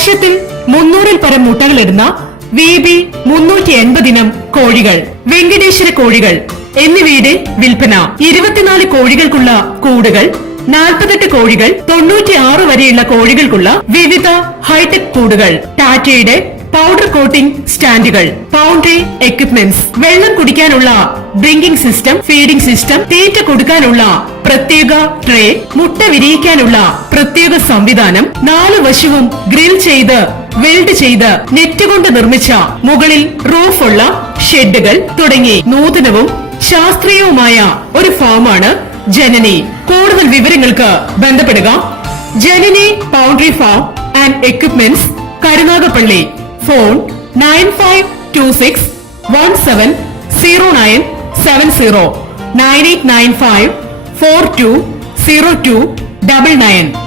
വർഷത്തിൽ 300-ൽ പരം മുട്ടകളിടുന്ന VB 380 ഇനം കോഴികൾ, വെങ്കടേശ്വര കോഴികൾ എന്നിവയുടെ വിൽപ്പന. 24 കോഴികൾക്കുള്ള കൂടുകൾ, 48 കോഴികൾ, 96 വരെയുള്ള കോഴികൾക്കുള്ള വിവിധ ഹൈടെക് കൂടുകൾ, ടാറ്റയുടെ പൗഡർ കോട്ടിംഗ് സ്റ്റാൻഡുകൾ, പൗൾട്രി എക്യുപ്മെന്റ്സ്, വെള്ളം കുടിക്കാനുള്ള ഡ്രിങ്കിംഗ് സിസ്റ്റം, ഫീഡിംഗ് സിസ്റ്റം, തീറ്റ കൊടുക്കാനുള്ള പ്രത്യേക ട്രേ, മുട്ട വിരിയിക്കാനുള്ള പ്രത്യേക സംവിധാനം, 4 വശവും ഗ്രിൽ ചെയ്ത് വെൽഡ് ചെയ്ത് നെറ്റ് കൊണ്ട് നിർമ്മിച്ച മുകളിൽ റൂഫുള്ള ഷെഡുകൾ തുടങ്ങി നൂതനവും ശാസ്ത്രീയവുമായ ഒരു ഫാമാണ് ജനനി. കൂടുതൽ വിവരങ്ങൾക്ക് ബന്ധപ്പെടുക Janani poultry farm and equipments, Karunagappally. Phone 9526170970 9895420299.